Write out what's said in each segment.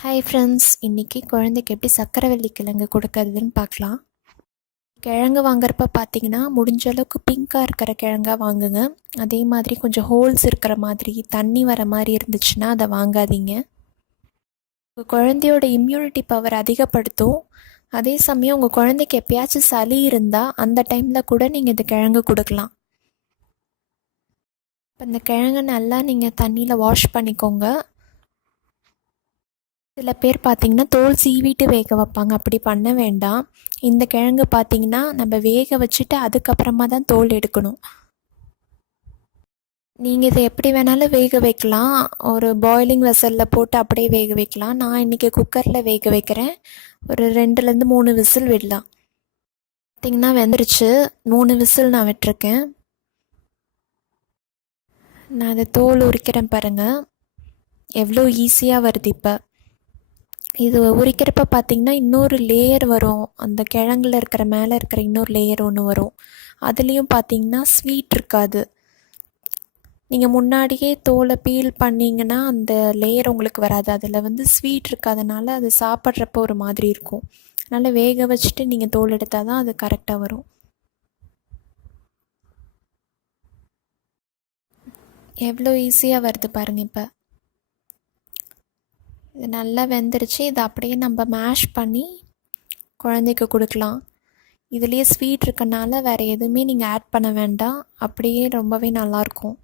Hi friends, இன்றைக்கி குழந்தைக்கு எப்படி சக்கரவள்ளி கிழங்கு கொடுக்கறதுன்னு பார்க்கலாம். கிழங்கு வாங்குறப்ப பார்த்தீங்கன்னா முடிஞ்ச அளவுக்கு பிங்காக இருக்கிற கிழங்கா வாங்குங்க. அதே மாதிரி கொஞ்சம் ஹோல்ஸ் இருக்கிற மாதிரி தண்ணி வர மாதிரி இருந்துச்சுன்னா அதை வாங்காதீங்க. உங்கள் குழந்தையோட இம்யூனிட்டி பவர் அதிகப்படுத்தும். அதே சமயம் உங்கள் குழந்தைக்கு எப்பயாச்சும் சளி இருந்தால் அந்த டைமில் கூட நீங்கள் இந்த கிழங்கு கொடுக்கலாம். இப்போ இந்த கிழங்கு நல்லா நீங்கள் தண்ணியில் வாஷ் பண்ணிக்கோங்க. சில பேர் பார்த்திங்கன்னா தோல் சீவிட்டு வேக வைப்பாங்க, அப்படி பண்ண வேண்டாம். இந்த கிழங்கு பார்த்திங்கன்னா நம்ம வேக வச்சுட்டு அதுக்கப்புறமா தான் தோல் எடுக்கணும். நீங்கள் இதை எப்படி வேணாலும் வேக வைக்கலாம். ஒரு பாய்லிங் வெசலில் போட்டு அப்படியே வேக வைக்கலாம். நான் இன்றைக்கி குக்கரில் வேக வைக்கிறேன். ஒரு 2லேருந்து 3 விசில் விடலாம். பார்த்திங்கன்னா வெந்துருச்சு. 3 விசில் நான் விட்டுருக்கேன். நான் அதை தோல் உரிக்கிறேன் பாருங்கள், எவ்வளோ ஈஸியாக வருது. இப்போ இது உரிக்கிறப்ப பார்த்திங்கன்னா இன்னொரு லேயர் வரும், அந்த கிழங்குல இருக்கிற மேலே இருக்கிற இன்னொரு லேயர் ஒன்று வரும். அதுலேயும் பார்த்திங்கன்னா ஸ்வீட் இருக்காது. நீங்கள் முன்னாடியே தோலை பீல் பண்ணிங்கன்னா அந்த லேயர் உங்களுக்கு வராது. அதில் ஸ்வீட் இருக்காதனால அது சாப்பிட்றப்போ ஒரு மாதிரி இருக்கும். அதனால் வேக வச்சுட்டு நீங்கள் தோல் எடுத்தால் தான் அது கரெக்டாக வரும். எவ்வளோ ஈஸியாக வருது பாருங்கள். இப்போ இது நல்லா வெந்துருச்சு. இதை அப்படியே நம்ம மேஷ் பண்ணி குழந்தைக்கு கொடுக்கலாம். இதுலேயே ஸ்வீட் இருக்கனால வேறு எதுவுமே நீங்கள் ஆட் பண்ண வேண்டாம். அப்படியே ரொம்பவே நல்லாயிருக்கும்.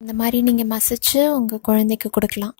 இந்த மாதிரி நீங்கள் மசிச்சு உங்கள் குழந்தைக்கு கொடுக்கலாம்.